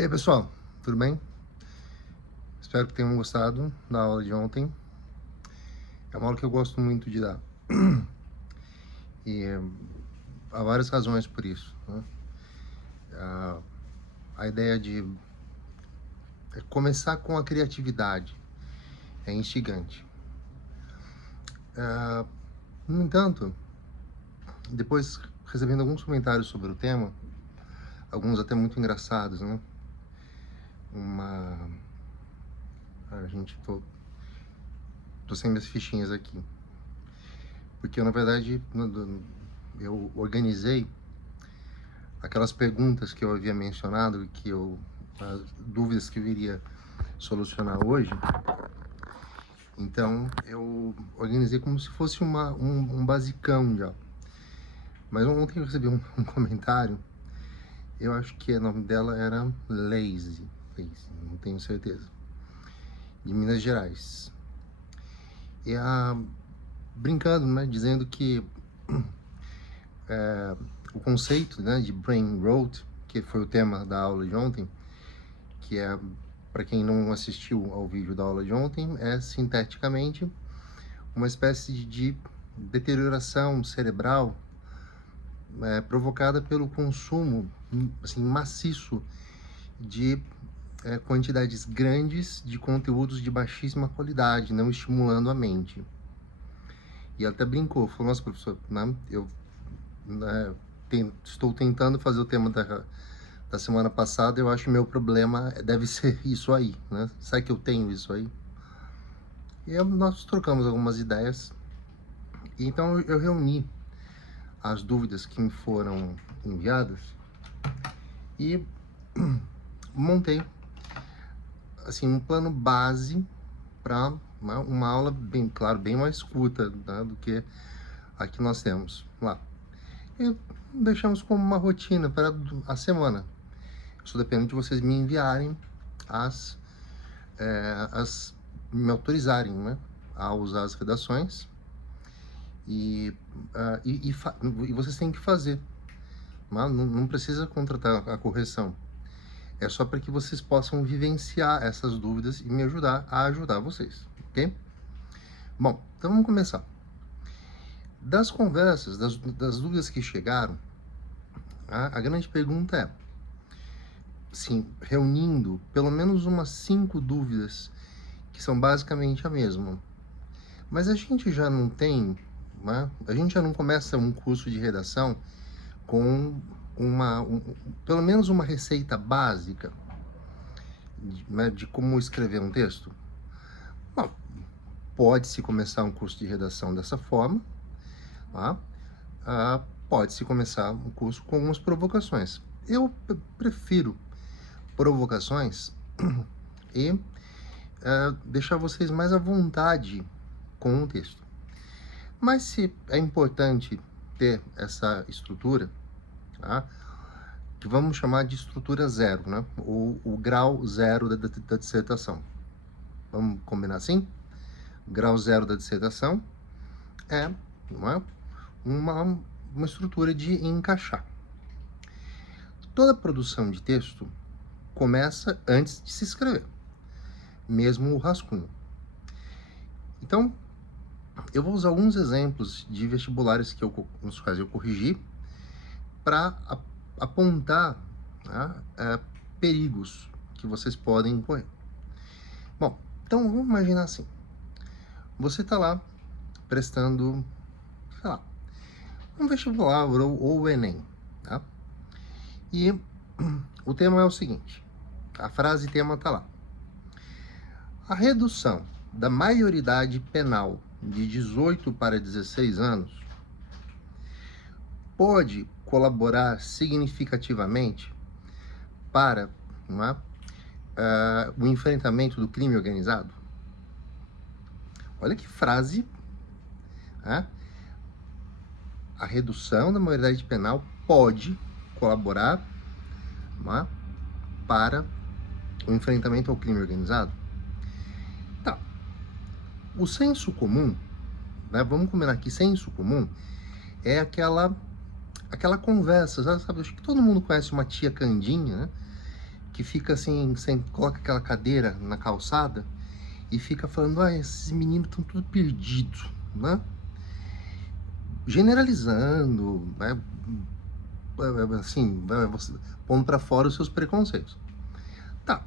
E aí, pessoal, tudo bem? Espero que tenham gostado da aula de ontem. É uma aula que eu gosto muito de dar. E há várias razões por isso, né? A ideia de começar com a criatividade é instigante. No entanto, depois recebendo alguns comentários sobre o tema, alguns até muito engraçados, né? Tô sem minhas fichinhas aqui. Porque, na verdade, eu organizei aquelas perguntas que eu havia mencionado, as dúvidas que eu iria solucionar hoje. Então, eu organizei como se fosse um basicão já. Mas ontem eu recebi um comentário, eu acho que o nome dela era Lazy, não tenho certeza, de Minas Gerais. E brincando, né, dizendo que o conceito, né, de brain rot, que foi o tema da aula de ontem, que é, para quem não assistiu ao vídeo da aula de ontem, é sinteticamente uma espécie de deterioração cerebral provocada pelo consumo assim, maciço de quantidades grandes de conteúdos de baixíssima qualidade, não estimulando a mente. E ela até brincou, falou: nossa, professor, né, eu estou tentando fazer o tema da semana passada, eu acho que meu problema deve ser isso aí, né? Será que eu tenho isso aí? E nós trocamos algumas ideias. Então eu reuni as dúvidas que me foram enviadas e montei assim um plano base para uma aula bem claro, bem mais curta, né, do que a que nós temos lá. E deixamos como uma rotina para a semana. Isso depende de vocês me enviarem me autorizarem, né, a usar as redações e vocês têm que fazer. Não precisa contratar a correção. É só para que vocês possam vivenciar essas dúvidas e me ajudar a ajudar vocês, ok? Bom, então vamos começar. Das conversas, das dúvidas que chegaram, a grande pergunta é, sim, reunindo pelo menos umas 5 dúvidas que são basicamente a mesma. Mas a gente já não tem, né? A gente já não começa um curso de redação com pelo menos uma receita básica de como escrever um texto? Bom, pode-se começar um curso de redação dessa forma, tá? Pode-se começar um curso com algumas provocações. Eu prefiro provocações e deixar vocês mais à vontade com o texto. Mas se é importante ter essa estrutura, tá? Que vamos chamar de estrutura zero, né? Ou o grau zero da dissertação. Vamos combinar assim? Grau zero da dissertação é, não é? uma estrutura de encaixar. Toda produção de texto começa antes de se escrever, mesmo o rascunho. Então, eu vou usar alguns exemplos de vestibulares nos quais eu corrigi para apontar, né, perigos que vocês podem incorrer. Bom, então vamos imaginar assim. Você está lá prestando, sei lá, um vestibular ou o Enem, tá? E o tema é o seguinte, a frase tema está lá. A redução da maioridade penal de 18 para 16 anos pode colaborar significativamente para o enfrentamento do crime organizado? Olha que frase, né? A redução da maioridade penal pode colaborar, né, para o enfrentamento ao crime organizado? Tá. O senso comum, né, vamos combinar aqui, senso comum é aquela conversa, sabe? Acho que todo mundo conhece uma tia Candinha, né, que fica assim, coloca aquela cadeira na calçada e fica falando, esses meninos estão tudo perdidos, né? Generalizando, né? Assim, pondo para fora os seus preconceitos. Tá,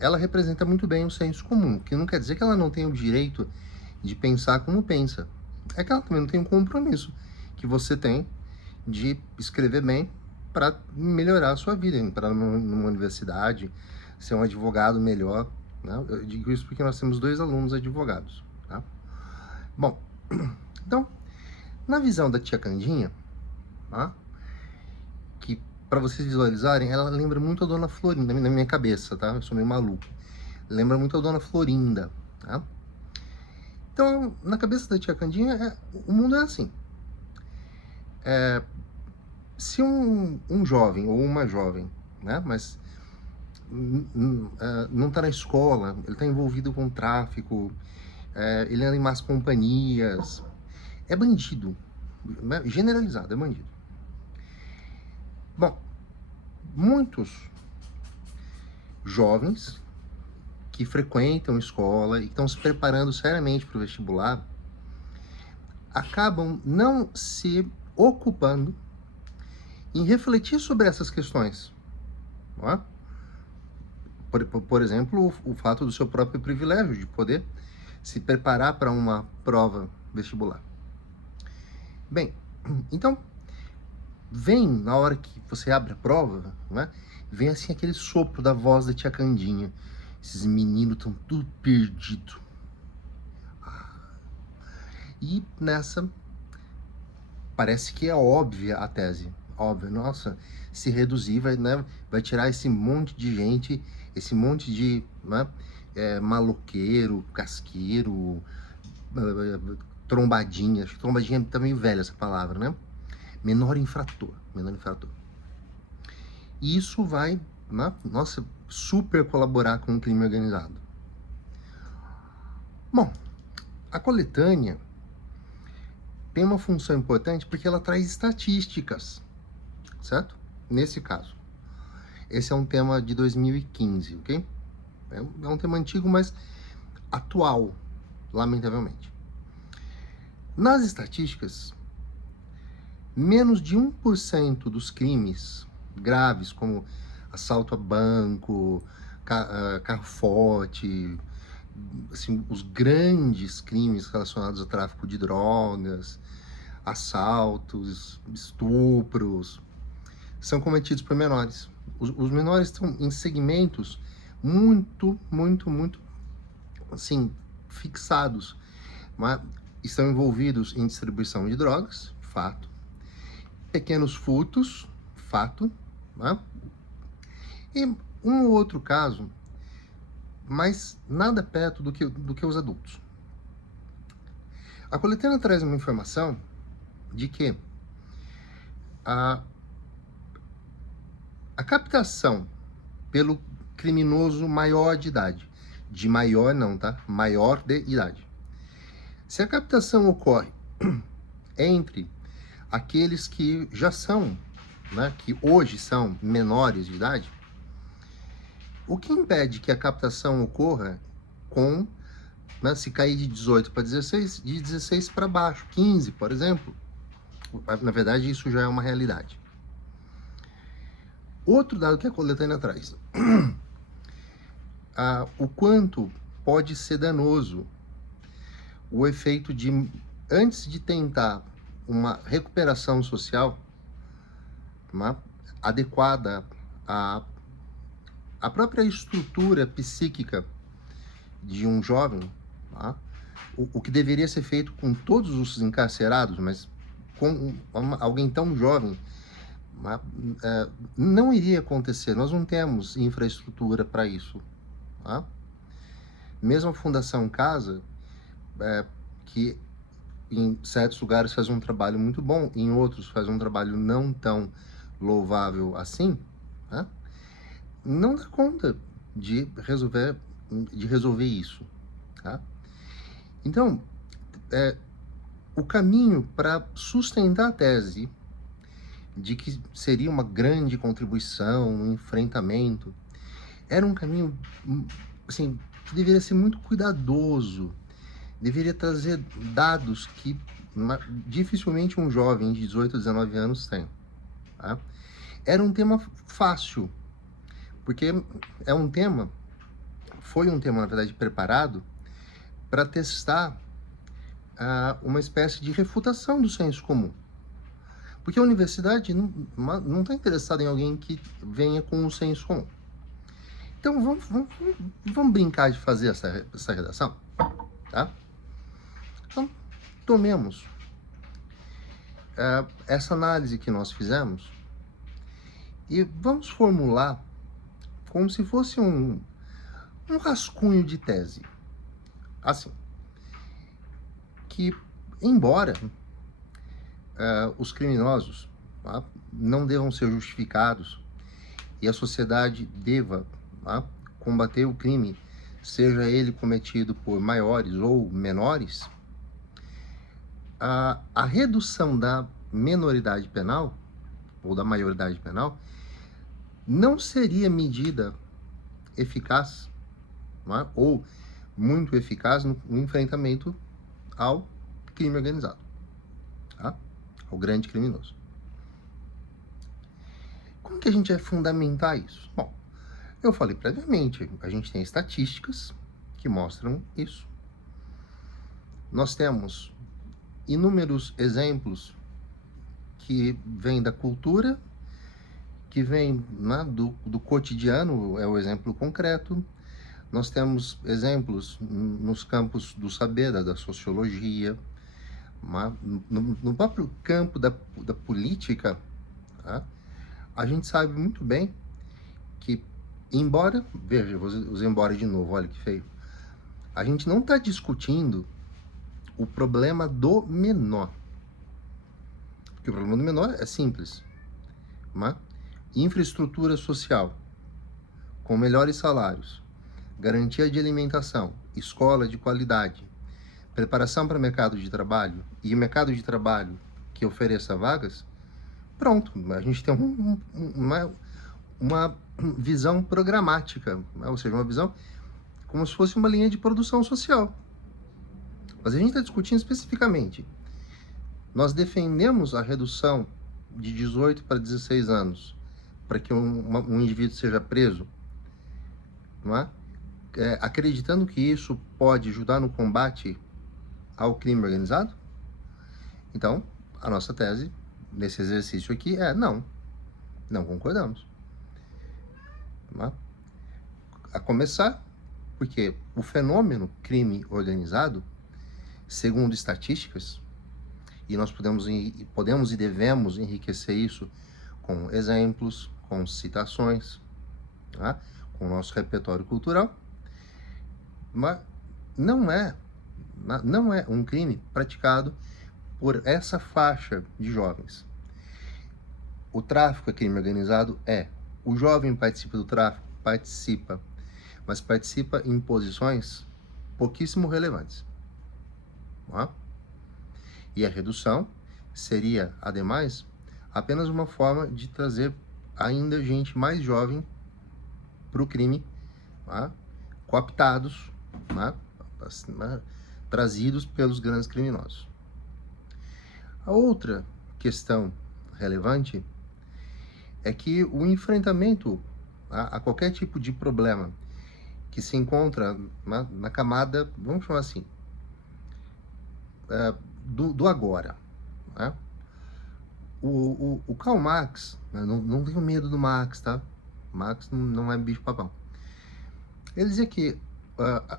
ela representa muito bem o senso comum, que não quer dizer que ela não tenha o direito de pensar como pensa. É que ela também não tem um compromisso que você tem de escrever bem para melhorar a sua vida, entrar numa universidade, ser um advogado melhor, né? Eu digo isso porque nós temos 2 alunos advogados, tá? Bom, então, na visão da tia Candinha, tá? Que para vocês visualizarem, ela lembra muito a Dona Florinda, na minha cabeça, tá? Eu sou meio maluco. Lembra muito a Dona Florinda, tá? Então, na cabeça da tia Candinha, o mundo é assim. Se um jovem ou uma jovem, né? Mas não está na escola, ele está envolvido com tráfico, ele anda em más companhias, é bandido, né? Generalizado, é bandido. Bom, muitos jovens que frequentam escola e estão se preparando seriamente para o vestibular acabam não se ocupando em refletir sobre essas questões, não é? Por exemplo, o fato do seu próprio privilégio de poder se preparar para uma prova vestibular. Bem, então, vem na hora que você abre a prova, né? Vem assim aquele sopro da voz da tia Candinha. Esses meninos estão tudo perdidos. E nessa, parece que é óbvia a tese. Óbvio, nossa, se reduzir vai, né, vai tirar esse monte de gente, esse monte de, né, maloqueiro, casqueiro, trombadinha. Acho que trombadinha tá meio velha essa palavra, né? Menor infrator. E isso vai, né, nossa, super colaborar com o crime organizado. Bom, a coletânea tem uma função importante porque ela traz estatísticas, certo? Nesse caso. Esse é um tema de 2015, ok? É um tema antigo, mas atual, lamentavelmente. Nas estatísticas, menos de 1% dos crimes graves, como assalto a banco, carro forte, assim, os grandes crimes relacionados ao tráfico de drogas, assaltos, estupros, são cometidos por menores. Os menores estão em segmentos muito, assim, fixados. Mas estão envolvidos em distribuição de drogas, fato. Pequenos furtos, fato. Né? E um ou outro caso, mas nada perto do que os adultos. A coletânea traz uma informação de que a captação pelo criminoso maior de idade, de maior não, tá? Maior de idade. Se a captação ocorre entre aqueles que já são, né, que hoje são menores de idade, o que impede que a captação ocorra com, né, se cair de 18 para 16, de 16 para baixo, 15, por exemplo? Na verdade, isso já é uma realidade. Outro dado que a coletânea traz, o quanto pode ser danoso o efeito de, antes de tentar uma recuperação social, né, adequada à própria estrutura psíquica de um jovem, tá? O que deveria ser feito com todos os encarcerados, mas com alguém tão jovem, não iria acontecer. Nós não temos infraestrutura para isso. Tá? Mesmo a Fundação Casa, que em certos lugares faz um trabalho muito bom, em outros faz um trabalho não tão louvável assim, tá? Não dá conta de resolver isso. Tá? Então, o caminho para sustentar a tese de que seria uma grande contribuição no enfrentamento era um caminho, assim, que deveria ser muito cuidadoso, deveria trazer dados que dificilmente um jovem de 18, 19 anos tem. Tá? Era um tema fácil, porque foi um tema, na verdade, preparado para testar uma espécie de refutação do senso comum. Porque a universidade não está interessada em alguém que venha com o senso comum. Então, vamos brincar de fazer essa redação, tá? Então, tomemos essa análise que nós fizemos e vamos formular como se fosse um rascunho de tese. Assim, que, embora os criminosos não devam ser justificados e a sociedade deva combater o crime, seja ele cometido por maiores ou menores, a redução da menoridade penal, ou da maioridade penal, não seria medida eficaz, ou muito eficaz no enfrentamento ao crime organizado, tá? Ao grande criminoso. Como que a gente vai fundamentar isso? Bom, eu falei previamente, a gente tem estatísticas que mostram isso. Nós temos inúmeros exemplos que vêm da cultura, que vêm do cotidiano, é o exemplo concreto. Nós temos exemplos nos campos do saber, da sociologia, no próprio campo da política. Tá? A gente sabe muito bem que, embora, veja, vou usar embora de novo, olha que feio, a gente não está discutindo o problema do menor. Porque o problema do menor é simples. Infraestrutura social, com melhores salários, garantia de alimentação, escola de qualidade, preparação para o mercado de trabalho e o mercado de trabalho que ofereça vagas, pronto, a gente tem uma visão programática, ou seja, uma visão como se fosse uma linha de produção social. Mas a gente está discutindo especificamente. Nós defendemos a redução de 18 para 16 anos para que um indivíduo seja preso, não é? Acreditando que isso pode ajudar no combate ao crime organizado? Então, a nossa tese nesse exercício aqui é não concordamos. Não é? A começar porque o fenômeno crime organizado, segundo estatísticas, e nós podemos e devemos enriquecer isso com exemplos, com citações, tá? Com o nosso repertório cultural, mas não é um crime praticado por essa faixa de jovens. O tráfico é crime organizado? O jovem participa do tráfico? Participa, mas participa em posições pouquíssimo relevantes. Tá? E a redução seria, ademais, apenas uma forma de trazer ainda gente mais jovem para o crime, tá? Cooptados, tá? Trazidos pelos grandes criminosos. A outra questão relevante é que o enfrentamento a qualquer tipo de problema que se encontra na camada, vamos chamar assim, do agora. Né? O Karl Marx, não tenho medo do Marx, tá? Marx não é bicho-papão. Ele dizia que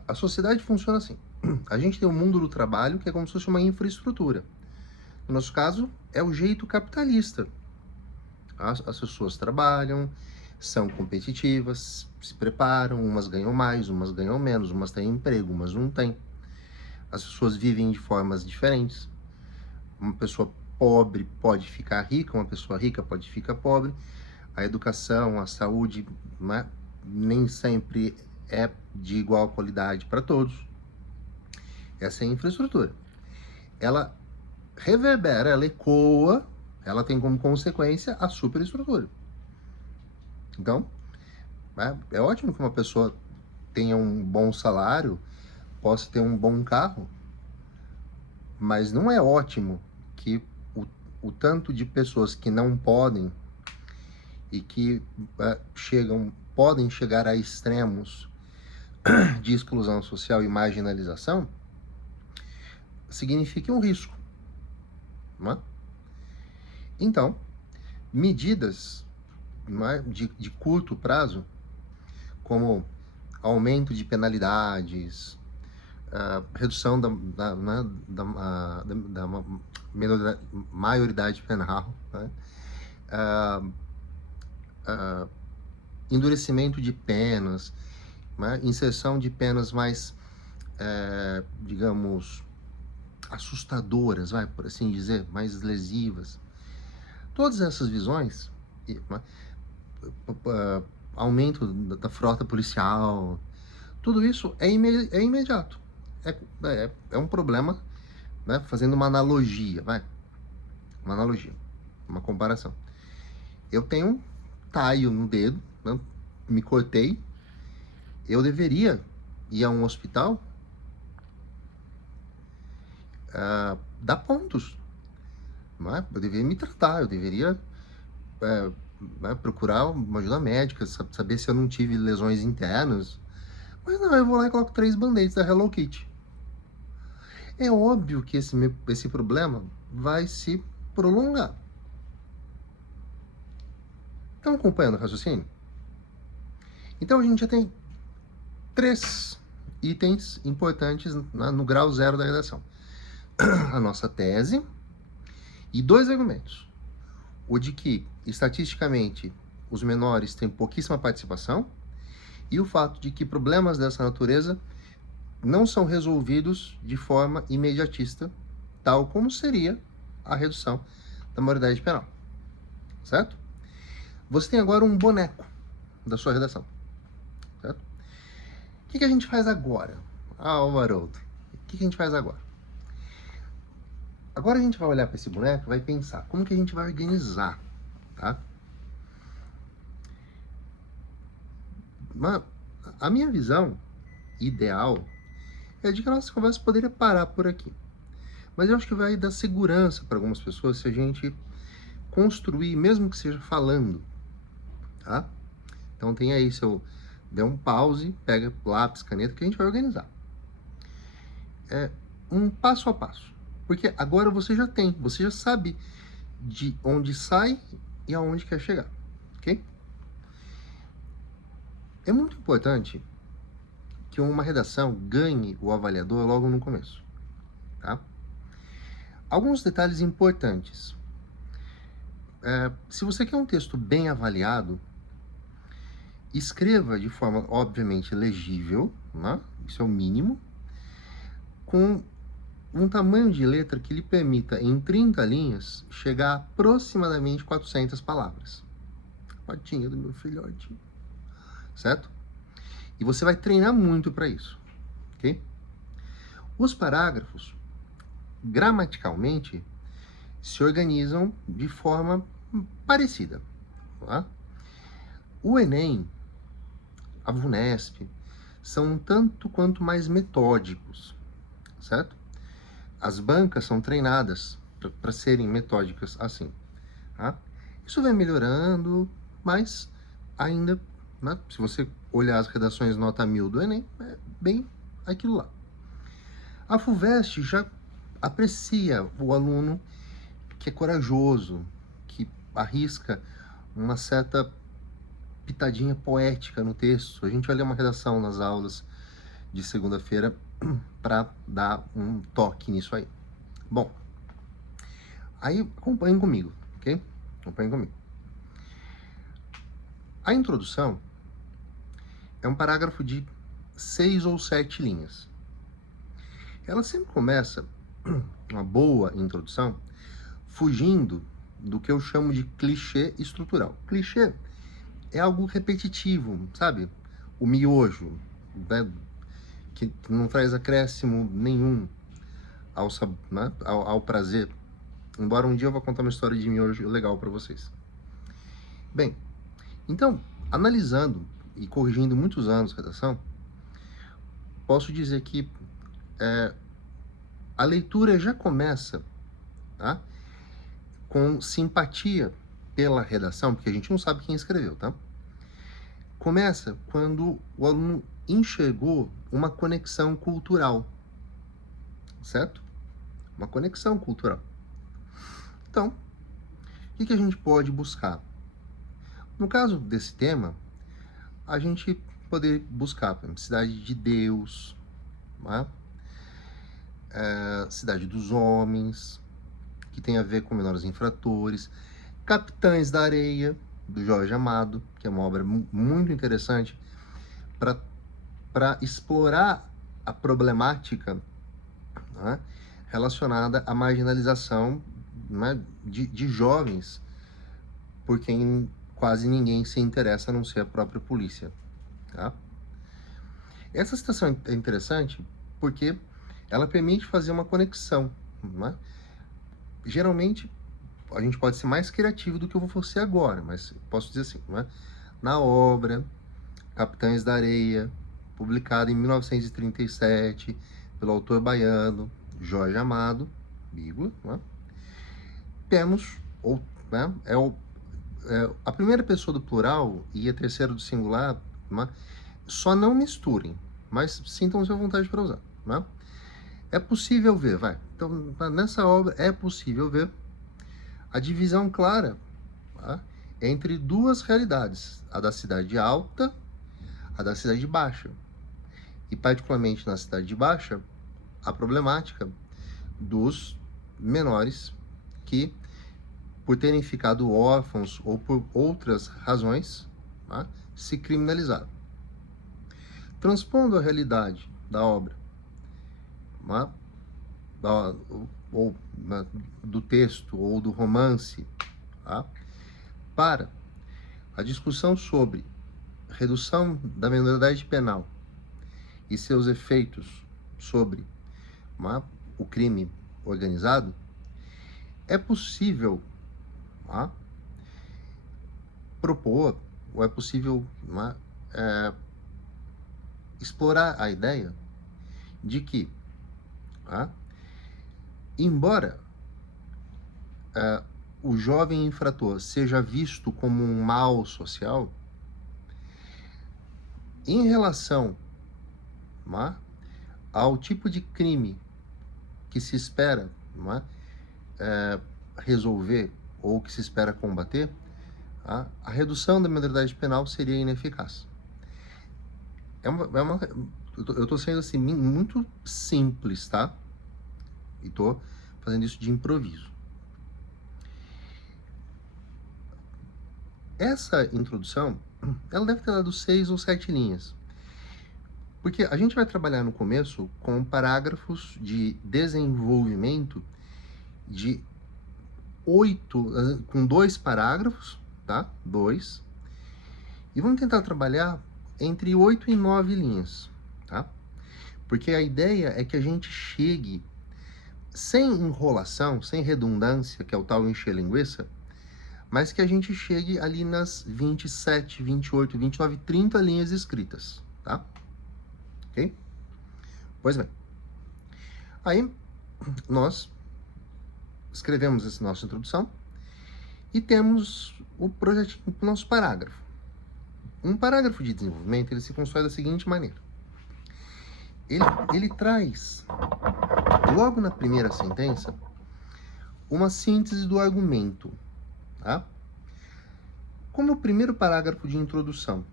a sociedade funciona assim. A gente tem o mundo do trabalho, que é como se fosse uma infraestrutura. No nosso caso, é o jeito capitalista. As pessoas trabalham, são competitivas, se preparam, umas ganham mais, umas ganham menos, umas têm emprego, umas não têm. As pessoas vivem de formas diferentes. Uma pessoa pobre pode ficar rica, uma pessoa rica pode ficar pobre. A educação, a saúde, nem sempre é de igual qualidade para todos. Essa é a infraestrutura. Ela reverbera, ela ecoa, ela tem como consequência a superestrutura. Então, né? É ótimo que uma pessoa tenha um bom salário, possa ter um bom carro, mas não é ótimo que o tanto de pessoas que não podem e que podem chegar a extremos de exclusão social e marginalização, signifique um risco, não é? Então, medidas, não é, de curto prazo, como aumento de penalidades, redução da maioridade penal, né? Endurecimento de penas, né? Inserção de penas mais, digamos, assustadoras, por assim dizer, mais lesivas. Todas essas visões, né? Aumento da frota policial, tudo isso é imediato. É um problema, né? Fazendo uma analogia, uma comparação. Eu tenho um taio no dedo, né? Me cortei, eu deveria ir a um hospital, dar pontos, não é? Eu deveria me tratar, eu deveria procurar uma ajuda médica, saber se eu não tive lesões internas. Mas não, eu vou lá e coloco 3 band-aids da Hello Kitty. É óbvio que esse problema vai se prolongar. Estão acompanhando o raciocínio? Então a gente já tem 3 itens importantes no grau 0 da redação. A nossa tese e 2 argumentos. O de que, estatisticamente, os menores têm pouquíssima participação, e o fato de que problemas dessa natureza não são resolvidos de forma imediatista, tal como seria a redução da maioridade penal. Certo? Você tem agora um boneco da sua redação. Certo? O que a gente faz agora? Haroldo, o que a gente faz agora? Agora a gente vai olhar para esse boneco e vai pensar como que a gente vai organizar, tá? A minha visão ideal é de que a nossa conversa poderia parar por aqui. Mas eu acho que vai dar segurança para algumas pessoas se a gente construir, mesmo que seja falando, tá? Então tem aí, se eu der um pause, pega lápis, caneta, que a gente vai organizar. É um passo a passo. Porque agora você já sabe de onde sai e aonde quer chegar, ok? É muito importante que uma redação ganhe o avaliador logo no começo, tá? Alguns detalhes importantes. Se você quer um texto bem avaliado, escreva de forma, obviamente, legível, né? Isso é o mínimo, com um tamanho de letra que lhe permita, em 30 linhas, chegar a aproximadamente 400 palavras. Patinha do meu filhote. Certo? E você vai treinar muito para isso, ok? Os parágrafos, gramaticalmente, se organizam de forma parecida. Tá? O Enem, a VUNESP, são um tanto quanto mais metódicos, certo? As bancas são treinadas para serem metódicas assim. Tá? Isso vai melhorando, mas ainda, né, se você olhar as redações nota 1000 do Enem, é bem aquilo lá. A FUVEST já aprecia o aluno que é corajoso, que arrisca uma certa pitadinha poética no texto. A gente vai ler uma redação nas aulas de segunda-feira para dar um toque nisso aí. Bom, aí acompanhem comigo, ok? Acompanhem comigo. A introdução é um parágrafo de 6 ou 7 linhas. Ela sempre começa, uma boa introdução, fugindo do que eu chamo de clichê estrutural. Clichê é algo repetitivo, sabe? O miojo, né? Que não traz acréscimo nenhum ao prazer. Embora um dia eu vou contar uma história de miojo legal para vocês. Bem, então, analisando e corrigindo muitos anos de redação, posso dizer que a leitura já começa, tá, com simpatia pela redação, porque a gente não sabe quem escreveu, tá? Começa quando o aluno enxergou uma conexão cultural, certo? Uma conexão cultural. Então, o que a gente pode buscar? No caso desse tema, a gente poder buscar, por exemplo, Cidade de Deus, né? Cidade dos Homens, que tem a ver com Menores Infratores, Capitães da Areia, do Jorge Amado, que é uma obra muito interessante para explorar a problemática, né, relacionada à marginalização, né, de jovens, por quem quase ninguém se interessa a não ser a própria polícia. Tá? Essa situação é interessante porque ela permite fazer uma conexão. Né? Geralmente, a gente pode ser mais criativo do que eu vou ser agora, mas posso dizer assim, né? Na obra Capitães da Areia, publicada em 1937 pelo autor baiano Jorge Amado, vírgula, né? Temos, né, a primeira pessoa do plural e a terceira do singular, né, só não misturem, mas sintam-se à vontade para usar. Né? É possível ver, então nessa obra é possível ver a divisão clara, tá, entre duas realidades, a da cidade alta, a da cidade baixa. E particularmente na cidade baixa, a problemática dos menores que, por terem ficado órfãos ou por outras razões, tá, se criminalizaram. Transpondo a realidade da obra, tá, do texto ou do romance, tá, para a discussão sobre redução da minoridade penal e seus efeitos sobre o crime organizado, é possível propor, ou é possível explorar a ideia de que, embora o jovem infrator seja visto como um mal social, em relação ao tipo de crime que se espera resolver ou que se espera combater, a redução da maioridade penal seria ineficaz. Eu estou sendo assim muito simples, tá? E estou fazendo isso de improviso. Essa introdução, ela deve ter dado 6 ou 7 linhas. Porque a gente vai trabalhar no começo com parágrafos de desenvolvimento de 8, com 2 parágrafos, tá? 2. E vamos tentar trabalhar entre 8 e 9 linhas, tá? Porque a ideia é que a gente chegue sem enrolação, sem redundância, que é o tal encher linguiça, mas que a gente chegue ali nas 27, 28, 29, 30 linhas escritas, tá? Ok? Pois bem. Aí, nós escrevemos essa nossa introdução e temos o projetinho para o nosso parágrafo. Um parágrafo de desenvolvimento, ele se constrói da seguinte maneira. Ele traz, logo na primeira sentença, uma síntese do argumento, tá? Como o primeiro parágrafo de introdução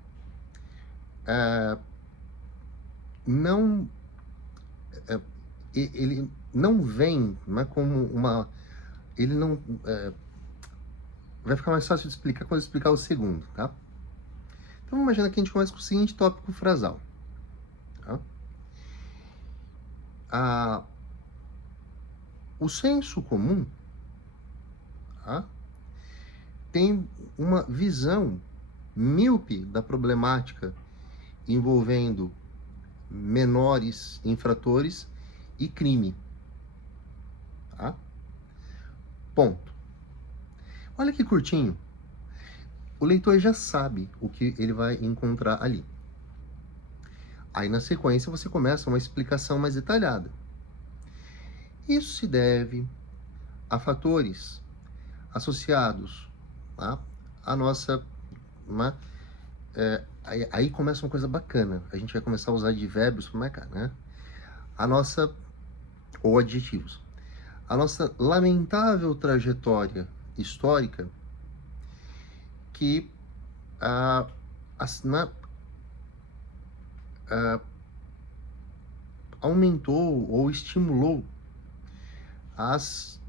ele não vem como uma... Ele não... vai ficar mais fácil de explicar quando eu explicar o segundo, tá? Então, vamos imaginar que a gente começa com o seguinte tópico frasal. Tá? O senso comum tem uma visão míope da problemática envolvendo menores infratores e crime. Tá? Ponto. Olha que curtinho. o leitor já sabe o que ele vai encontrar ali. Aí, na sequência, você começa uma explicação mais detalhada. Isso se deve a fatores associados, tá, à nossa... Né, aí começa uma coisa bacana. A gente vai começar a usar de verbos para marcar, né? A nossa... ou adjetivos. A nossa lamentável trajetória histórica que aumentou ou estimulou as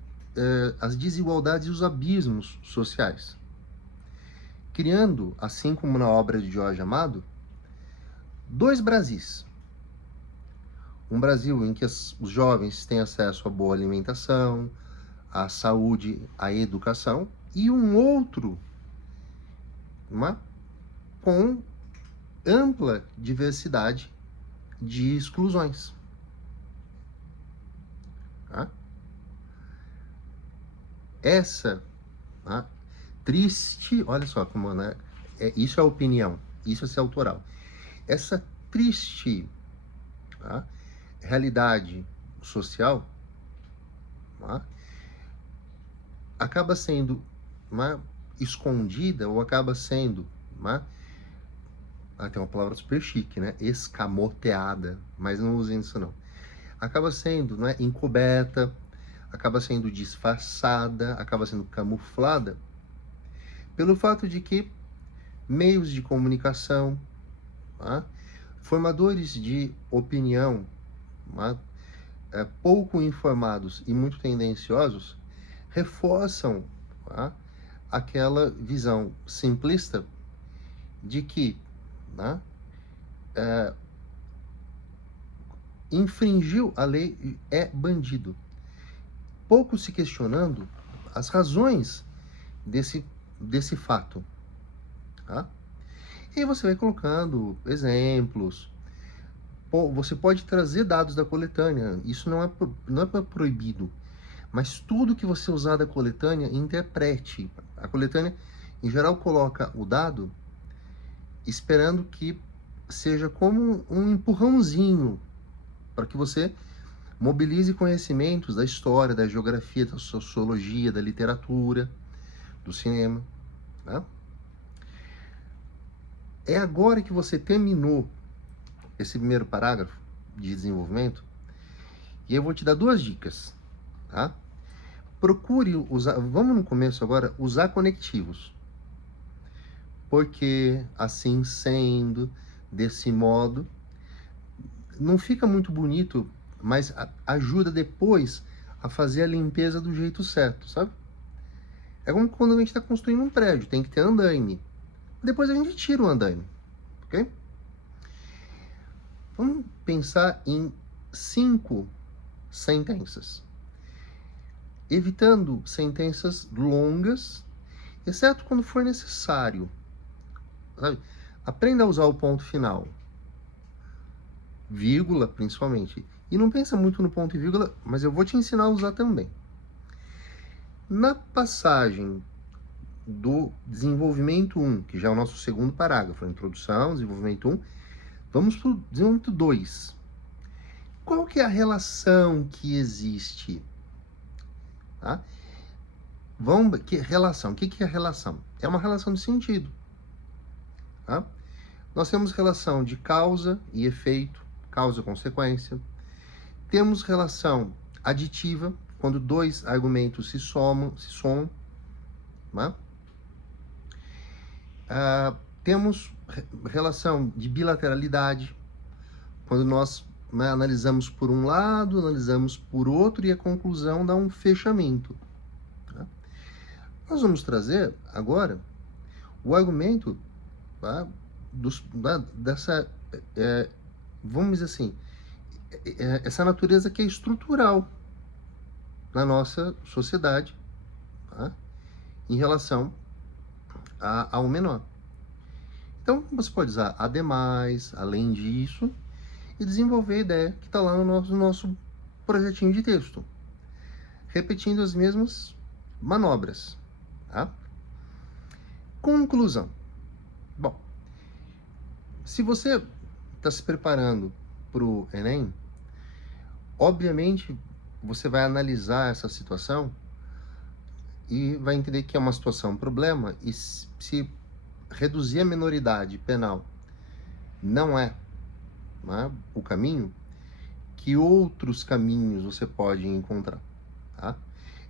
desigualdades e os abismos sociais, criando, assim como na obra de Jorge Amado, dois Brasis. Um Brasil em que os jovens têm acesso a boa alimentação, à saúde, à educação, e um outro com ampla diversidade de exclusões. Tá? Essa triste, olha só como, né? Isso é opinião, isso é ser autoral. Essa triste realidade social acaba sendo escondida ou acaba sendo tem uma palavra super chique, né? Escamoteada, mas não usem isso não. Acaba sendo encoberta, acaba sendo disfarçada, acaba sendo camuflada pelo fato de que meios de comunicação, formadores de opinião, pouco informados e muito tendenciosos, reforçam aquela visão simplista de que infringiu a lei é bandido, pouco se questionando as razões desse fato. E aí você vai colocando exemplos. Você pode trazer dados da coletânea, isso não é proibido, mas tudo que você usar da coletânea, interprete. A coletânea, em geral, coloca o dado esperando que seja como um empurrãozinho para que você mobilize conhecimentos da história, da geografia, da sociologia, da literatura, do cinema. Né? É agora que você terminou esse primeiro parágrafo de desenvolvimento, e eu vou te dar duas dicas. Tá? Procure usar, vamos no começo agora, usar conectivos. Porque, assim sendo, desse modo, não fica muito bonito, mas ajuda depois a fazer a limpeza do jeito certo, sabe? É como quando a gente está construindo um prédio, tem que ter andaime. Depois a gente tira o andaime, ok? Vamos pensar em 5 sentenças. Evitando sentenças longas, exceto quando for necessário. Sabe? Aprenda a usar o ponto final. Vírgula, principalmente. E não pensa muito no ponto e vírgula, mas eu vou te ensinar a usar também. Na passagem do desenvolvimento 1, que já é o nosso segundo parágrafo, introdução, desenvolvimento 1, vamos para o desenvolvimento 2. Qual que é a relação que existe? Tá? Relação. O que é relação? É uma relação de sentido. Tá? Nós temos relação de causa e efeito, causa e consequência. Temos relação aditiva, quando dois argumentos se somam. Né? Temos relação de bilateralidade, quando nós analisamos por um lado, analisamos por outro e a conclusão dá um fechamento. Tá? Nós vamos trazer agora o argumento dessa, vamos dizer assim, essa natureza que é estrutural na nossa sociedade, tá? Em relação ao menor. Então, você pode usar ademais, além disso, e desenvolver a ideia que está lá no nosso projetinho de texto, repetindo as mesmas manobras. Tá? Conclusão. Bom, se você está se preparando para o Enem, obviamente você vai analisar essa situação e vai entender que é uma situação, um problema, e se reduzir a minoridade penal não é, o caminho, que outros caminhos você pode encontrar, tá?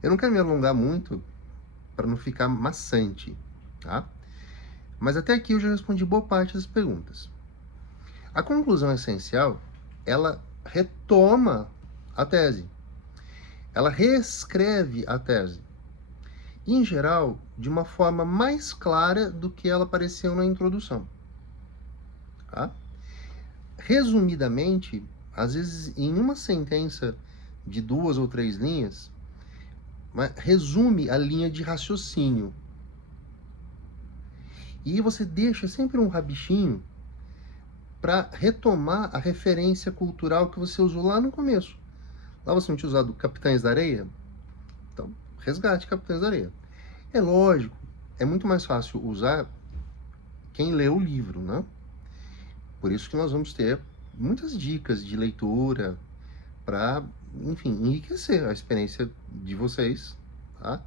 Eu não quero me alongar muito para não ficar maçante, tá? Mas até aqui eu já respondi boa parte das perguntas. A conclusão essencial, ela retoma a tese. Ela reescreve a tese. Em geral, de uma forma mais clara do que ela apareceu na introdução. Tá? Resumidamente, às vezes em uma sentença de 2 ou 3 linhas, resume a linha de raciocínio. E você deixa sempre um rabichinho para retomar a referência cultural que você usou lá no começo. Lá você não tinha usado Capitães da Areia? Então, resgate Capitães da Areia. É lógico, é muito mais fácil usar quem lê o livro, né? Por isso que nós vamos ter muitas dicas de leitura para, enfim, enriquecer a experiência de vocês, tá?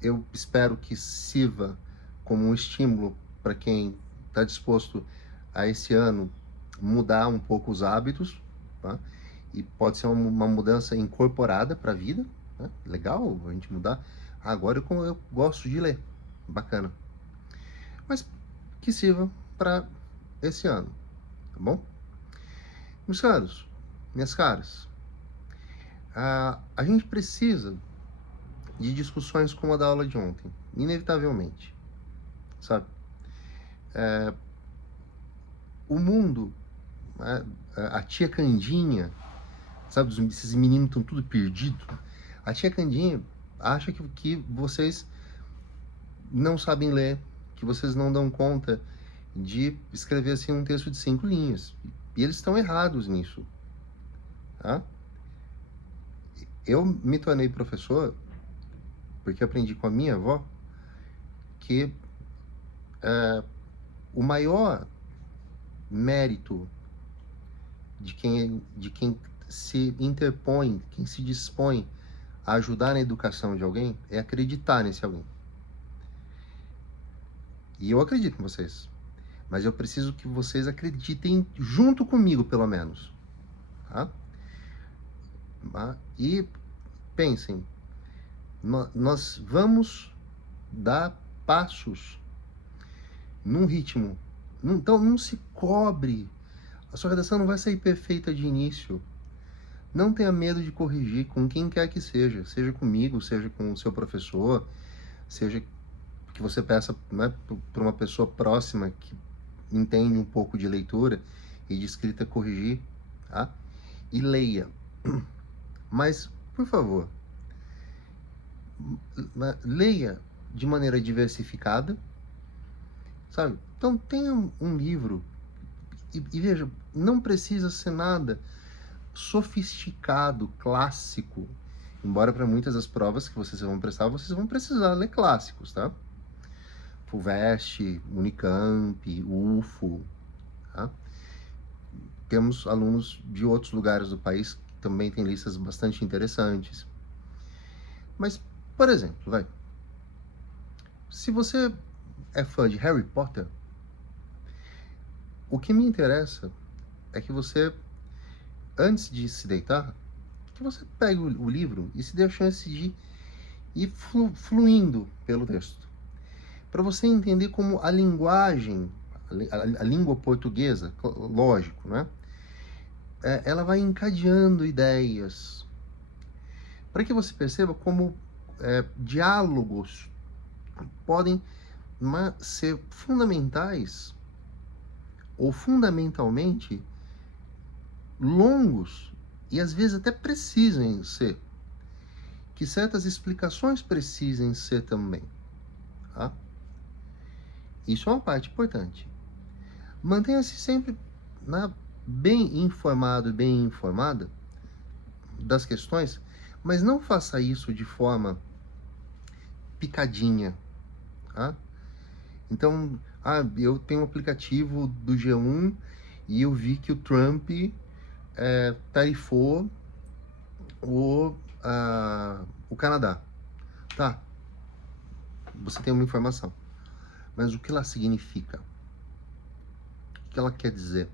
Eu espero que sirva como um estímulo para quem está disposto a esse ano mudar um pouco os hábitos, tá? E pode ser uma mudança incorporada para a vida, né? Legal a gente mudar. Agora eu gosto de ler, bacana. Mas que sirva para esse ano, tá bom? Meus caros, minhas caras, a gente precisa de discussões como a da aula de ontem, inevitavelmente, sabe? O mundo, a tia Candinha, sabe, esses meninos estão tudo perdidos. A tia Candinha acha que vocês não sabem ler, que vocês não dão conta de escrever assim um texto de 5 linhas. E eles estão errados nisso, tá? Eu me tornei professor porque aprendi com a minha avó que o maior mérito de quem se interpõe, quem se dispõe a ajudar na educação de alguém, é acreditar nesse alguém. E eu acredito em vocês. Mas eu preciso que vocês acreditem junto comigo, pelo menos. Tá? E pensem, nós vamos dar passos num ritmo. Então não se cobre. A sua redação não vai sair perfeita de início. Não tenha medo de corrigir com quem quer que seja. Seja comigo, seja com o seu professor, seja que você peça, né, para uma pessoa próxima que entende um pouco de leitura e de escrita corrigir, tá? E leia. Mas, por favor, leia de maneira diversificada, sabe? Então tenha um livro e veja, não precisa ser nada sofisticado, clássico, embora para muitas das provas que vocês vão prestar, vocês vão precisar ler clássicos, tá? FUVEST, Unicamp, UFO, tá? Temos alunos de outros lugares do país que também têm listas bastante interessantes. Mas, por exemplo, se você é fã de Harry Potter, o que me interessa é que você, antes de se deitar, que você pegue o livro e se dê a chance de ir fluindo pelo texto. Para você entender como a linguagem, a língua portuguesa, lógico, né? Ela vai encadeando ideias. Para que você perceba como diálogos podem ser fundamentais ou fundamentalmente longos e às vezes até precisem ser, que certas explicações precisem ser também, tá? Isso é uma parte importante. Mantenha-se sempre bem informado e bem informada das questões, mas não faça isso de forma picadinha, tá? Então, eu tenho um aplicativo do G1 e eu vi que o Trump tarifou o Canadá. Tá, você tem uma informação. Mas o que ela significa? O que ela quer dizer?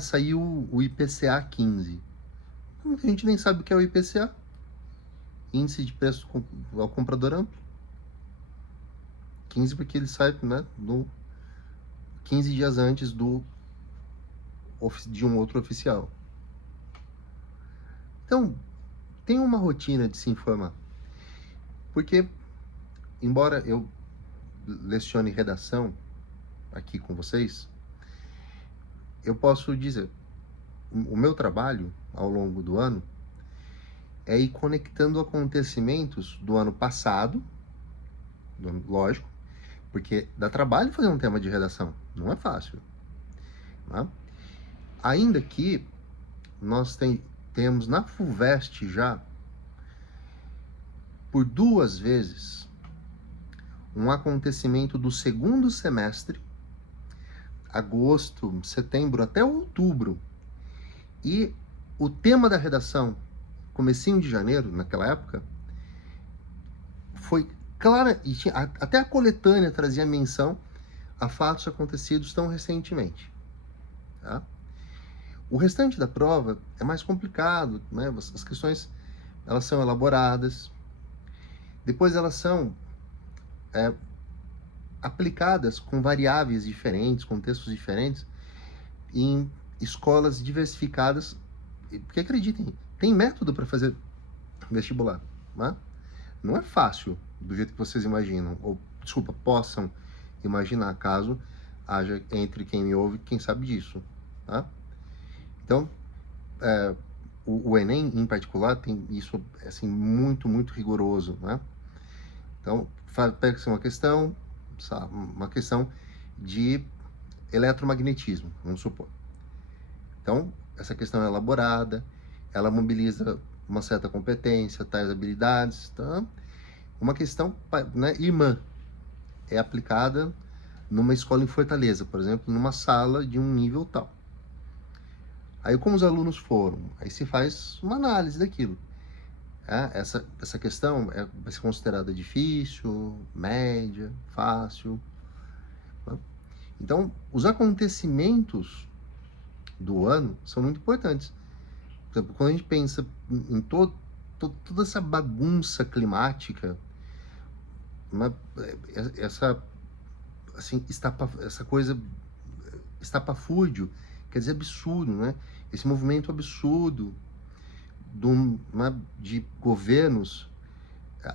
Saiu o IPCA 15. A gente nem sabe o que é o IPCA. Índice de preço ao comprador amplo. 15 porque ele sai, né, 15 dias antes de um outro oficial. Então, tem uma rotina de se informar. Porque, embora eu lecione redação aqui com vocês, eu posso dizer, o meu trabalho ao longo do ano é ir conectando acontecimentos do ano passado, lógico, porque dá trabalho fazer um tema de redação, não é fácil. Tá? Ainda que nós temos na FUVEST já, por 2 vezes, um acontecimento do segundo semestre, agosto, setembro até outubro, e o tema da redação, comecinho de janeiro, naquela época, foi clara, e até a coletânea trazia menção a fatos acontecidos tão recentemente. Tá? O restante da prova é mais complicado, né? As questões, elas são elaboradas, depois elas são aplicadas com variáveis diferentes, contextos diferentes, em escolas diversificadas, porque acreditem, tem método para fazer vestibular, né? Não é fácil do jeito que vocês imaginam, ou, desculpa, possam imaginar, caso haja entre quem me ouve quem sabe disso, tá? Então, o Enem, em particular, tem isso, assim, muito, muito rigoroso, né? Então, pega-se uma questão de eletromagnetismo, vamos supor. Então, essa questão é elaborada, ela mobiliza uma certa competência, tais habilidades, tá? Uma questão, né, irmã, é aplicada numa escola em Fortaleza, por exemplo, numa sala de um nível tal. Aí, como os alunos foram, aí se faz uma análise daquilo. Essa questão vai ser considerada difícil, média, fácil. Né? Então, os acontecimentos do ano são muito importantes. Por exemplo, quando a gente pensa em toda essa bagunça climática, essa coisa estapafúrdio, quer dizer absurdo, né? Esse movimento absurdo de governos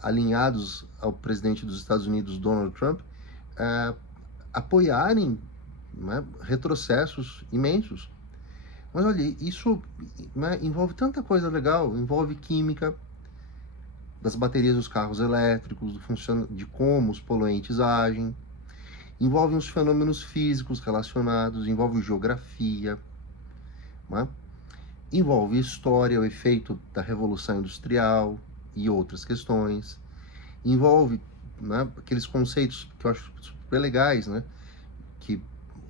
alinhados ao presidente dos Estados Unidos, Donald Trump, apoiarem, né, retrocessos imensos. Mas olha, isso, né, envolve tanta coisa legal, envolve química, das baterias dos carros elétricos, de como os poluentes agem, envolve os fenômenos físicos relacionados, envolve geografia, né? Envolve história, o efeito da Revolução Industrial e outras questões, envolve, né, aqueles conceitos que eu acho super legais, né, que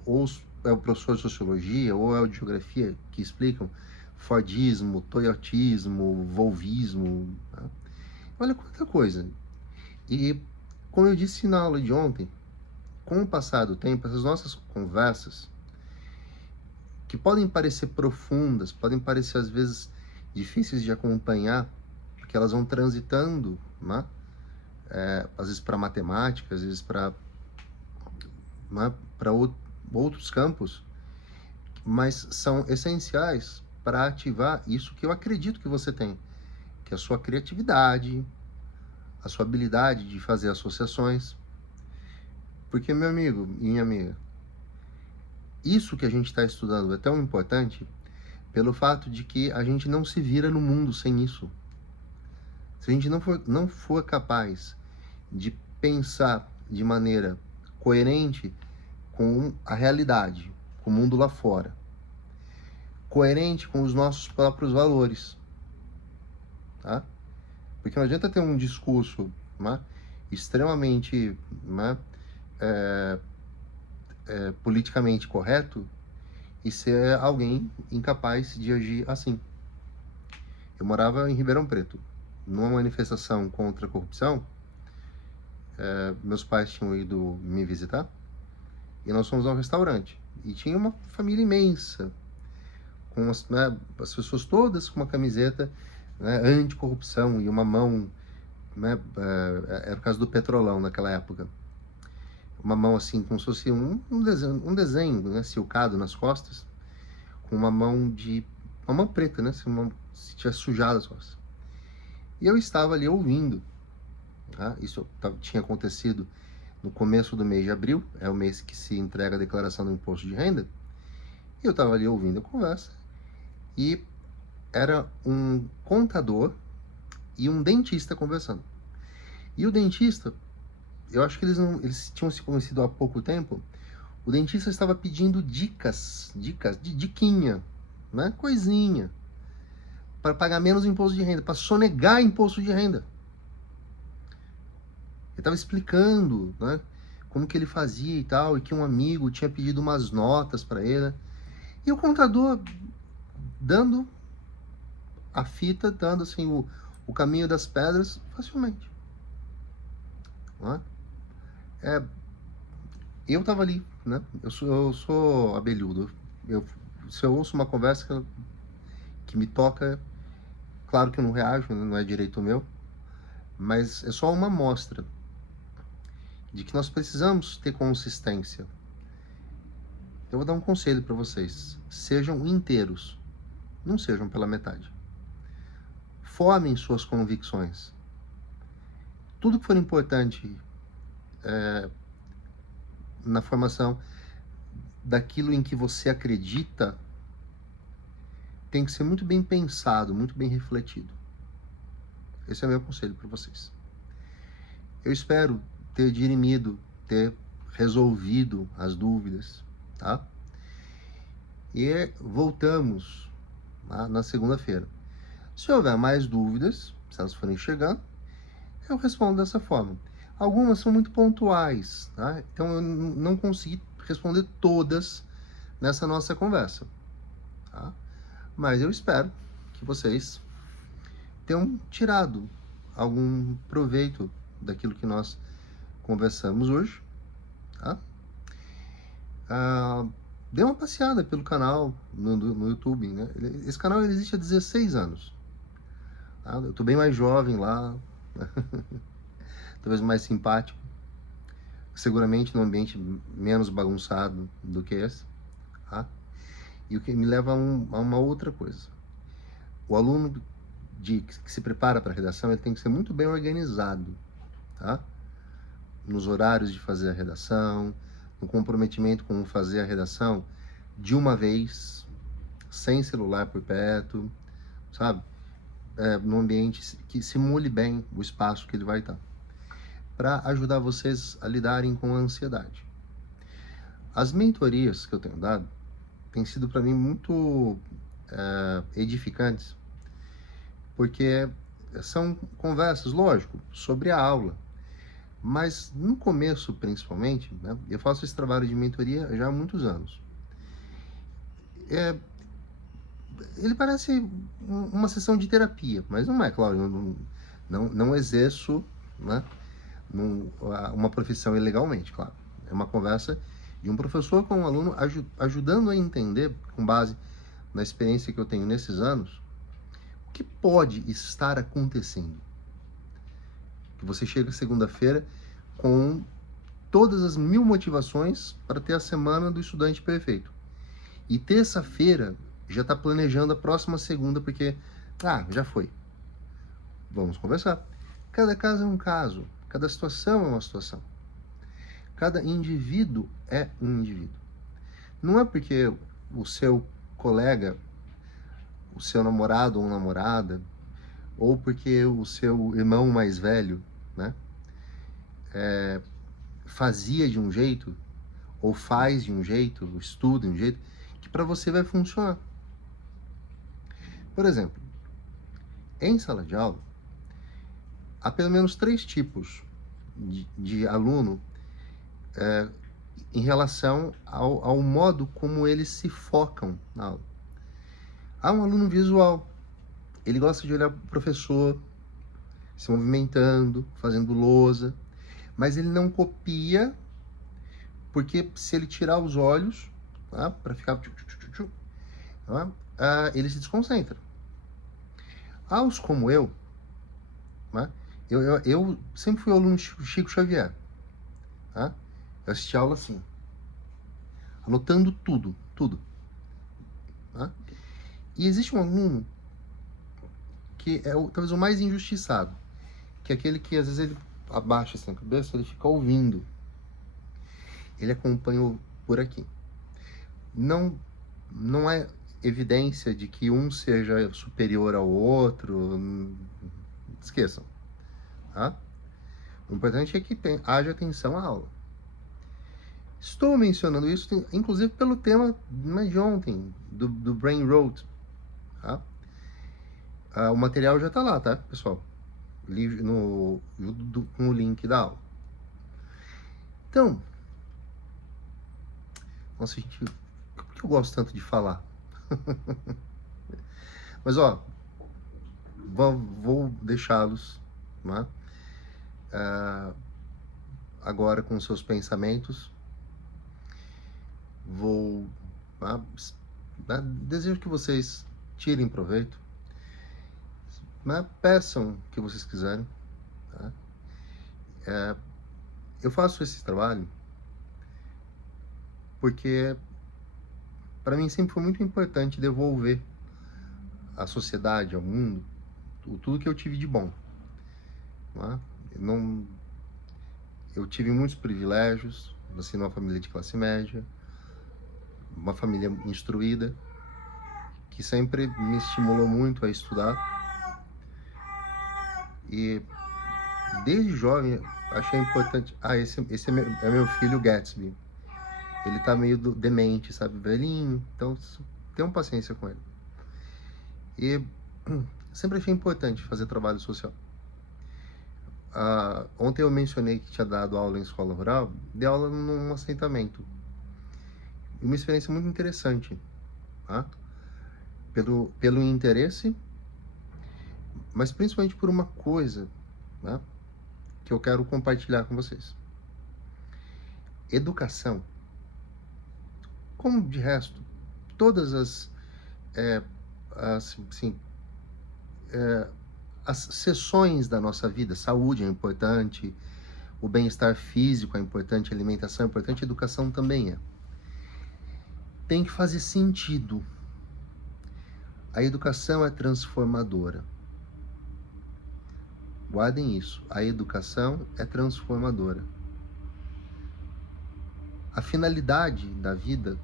ou é o professor de sociologia ou é o de geografia que explicam Fordismo, Toyotismo, Volvismo, né? Olha quanta coisa. E, como eu disse na aula de ontem, com o passar do tempo, essas nossas conversas, que podem parecer profundas, podem parecer às vezes difíceis de acompanhar, porque elas vão transitando, né? Às vezes para matemática, às vezes para, né, outros campos, mas são essenciais para ativar isso que eu acredito que você tem, que é a sua criatividade, a sua habilidade de fazer associações. Porque, meu amigo e minha amiga, isso que a gente está estudando é tão importante pelo fato de que a gente não se vira no mundo sem isso. Se a gente não for capaz de pensar de maneira coerente com a realidade, com o mundo lá fora, coerente com os nossos próprios valores, tá? Porque não adianta ter um discurso, né, extremamente, né, é, politicamente correto e ser alguém incapaz de agir assim. Eu morava em Ribeirão Preto. Numa manifestação contra a corrupção, meus pais tinham ido me visitar e nós fomos a um restaurante. E tinha uma família imensa, com as pessoas todas com uma camiseta, né, anticorrupção e uma mão, né, era o caso do Petrolão naquela época. Uma mão assim, como se fosse um desenho, né, silcado nas costas, com uma mão preta, né, se tivesse sujado as costas. E eu estava ali ouvindo, tá? Isso tinha acontecido no começo do mês de abril, é o mês que se entrega a declaração do imposto de renda, e eu estava ali ouvindo a conversa, e era um contador e um dentista conversando. E o dentista, eu acho que eles tinham se conhecido há pouco tempo, o dentista estava pedindo diquinha, né, coisinha, para pagar menos imposto de renda, para sonegar imposto de renda. Ele estava explicando, né, como que ele fazia e tal, e que um amigo tinha pedido umas notas para ele. E o contador dando a fita, dando assim o caminho das pedras facilmente. Né? Eu estava ali, né? Eu sou abelhudo. Se eu ouço uma conversa que me toca, claro que eu não reajo, não é direito meu, mas é só uma amostra de que nós precisamos ter consistência. Eu vou dar um conselho para vocês: sejam inteiros, não sejam pela metade. Formem suas convicções. Tudo que for importante na formação daquilo em que você acredita tem que ser muito bem pensado, muito bem refletido. Esse é o meu conselho para vocês. Eu espero ter dirimido, ter resolvido as dúvidas, tá? E voltamos na segunda-feira. Se houver mais dúvidas, se elas forem chegando, eu respondo dessa forma. Algumas são muito pontuais, tá? Então eu não consegui responder todas nessa nossa conversa, tá? Mas eu espero que vocês tenham tirado algum proveito daquilo que nós conversamos hoje, tá? Dê uma passeada pelo canal no YouTube, né? Esse canal existe há 16 anos. Tá? Eu tô bem mais jovem lá, talvez mais simpático, seguramente num ambiente menos bagunçado do que esse, tá? E o que me leva a uma outra coisa. O aluno que se prepara para a redação, ele tem que ser muito bem organizado, tá? Nos horários de fazer a redação, no comprometimento com fazer a redação de uma vez, sem celular por perto, sabe? Num ambiente que simule bem o espaço que ele vai estar, para ajudar vocês a lidarem com a ansiedade. As mentorias que eu tenho dado têm sido para mim muito edificantes, porque são conversas, lógico, sobre a aula, mas no começo, principalmente, né, eu faço esse trabalho de mentoria já há muitos anos. Ele parece uma sessão de terapia, mas não é, claro, eu não exerço, né, uma profissão ilegalmente, claro. É uma conversa de um professor com um aluno ajudando a entender, com base na experiência que eu tenho nesses anos, o que pode estar acontecendo. Que você chega segunda-feira com todas as 1000 motivações para ter a semana do estudante perfeito. E terça-feira já está planejando a próxima segunda, porque, já foi. Vamos conversar. Cada caso é um caso, cada situação é uma situação. Cada indivíduo é um indivíduo. Não é porque o seu colega, o seu namorado ou namorada, ou porque o seu irmão mais velho, né, fazia de um jeito, ou faz de um jeito, ou estuda de um jeito, que para você vai funcionar. Por exemplo, em sala de aula, há pelo menos 3 tipos de aluno em relação ao modo como eles se focam na aula. Há um aluno visual, ele gosta de olhar para o professor, se movimentando, fazendo lousa, mas ele não copia, porque se ele tirar os olhos, tá, para ficar... Tá, ele se desconcentra. Há os como eu, tá, eu sempre fui aluno Chico Xavier. Tá? Eu assisti aula assim, anotando tudo. Tá? E existe um aluno que é talvez o mais injustiçado, que é aquele que às vezes ele abaixa assim a cabeça, ele fica ouvindo. Ele acompanha por aqui. Não é evidência de que um seja superior ao outro, esqueçam. Tá? O importante é que haja atenção à aula. Estou mencionando isso, inclusive, pelo tema de ontem, do Brain Road. Tá? O material já está lá, tá, pessoal? Com o link da aula. Então, nossa, gente, por que eu gosto tanto de falar? Mas, ó, vou deixá-los, né, agora com seus pensamentos. Desejo que vocês tirem proveito, né, peçam o que vocês quiserem. Tá? Eu faço esse trabalho porque para mim sempre foi muito importante devolver à sociedade, ao mundo, tudo que eu tive de bom. Tá? Eu tive muitos privilégios, nasci numa família de classe média, uma família instruída, que sempre me estimulou muito a estudar. E desde jovem achei importante. Esse é meu filho Gatsby. Ele tá meio demente, sabe, velhinho. Então tenham paciência com ele. E sempre achei importante fazer trabalho social. Ontem eu mencionei que tinha dado aula em escola rural. Dei aula num assentamento. Uma experiência muito interessante, tá? Pelo interesse, mas principalmente por uma coisa, né, que eu quero compartilhar com vocês. Educação, como de resto, todas as seções da nossa vida, saúde é importante, o bem-estar físico é importante, a alimentação é importante, a educação também é. Tem que fazer sentido. A educação é transformadora. Guardem isso. A educação é transformadora. A finalidade da vida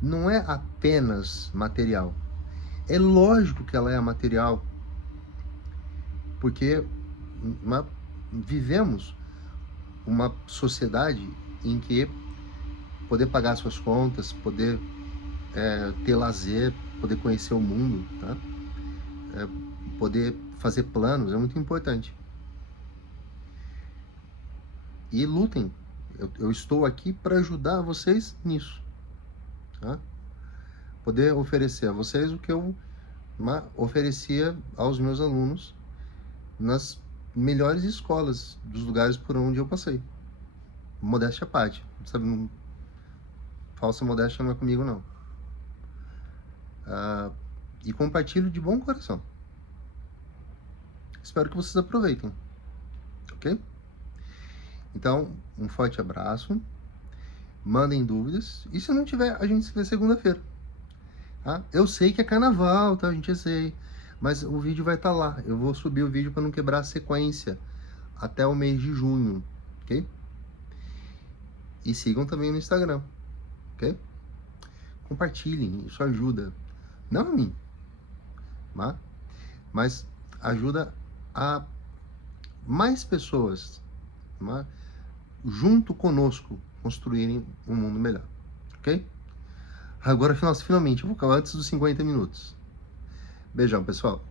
não é apenas material. É lógico que ela é material, porque vivemos uma sociedade em que poder pagar suas contas, poder ter lazer, poder conhecer o mundo, tá? Poder fazer planos é muito importante. E lutem. Eu estou aqui para ajudar vocês nisso. Tá? Poder oferecer a vocês o que eu oferecia aos meus alunos nas melhores escolas dos lugares por onde eu passei. Modéstia à parte, sabe? Falsa modéstia não é comigo, não. E compartilho de bom coração. Espero que vocês aproveitem, ok? Então, um forte abraço. Mandem dúvidas. E se não tiver, a gente se vê segunda-feira. Tá? Eu sei que é carnaval, tá? A gente sei. Mas o vídeo vai estar lá. Eu vou subir o vídeo para não quebrar a sequência até o mês de junho, ok? E sigam também no Instagram, ok? Compartilhem, isso ajuda. Não a mim, tá? Mas ajuda a mais pessoas, tá? Junto conosco, construírem um mundo melhor, ok? Agora, finalmente, eu vou acabar antes dos 50 minutos. Beijão, pessoal.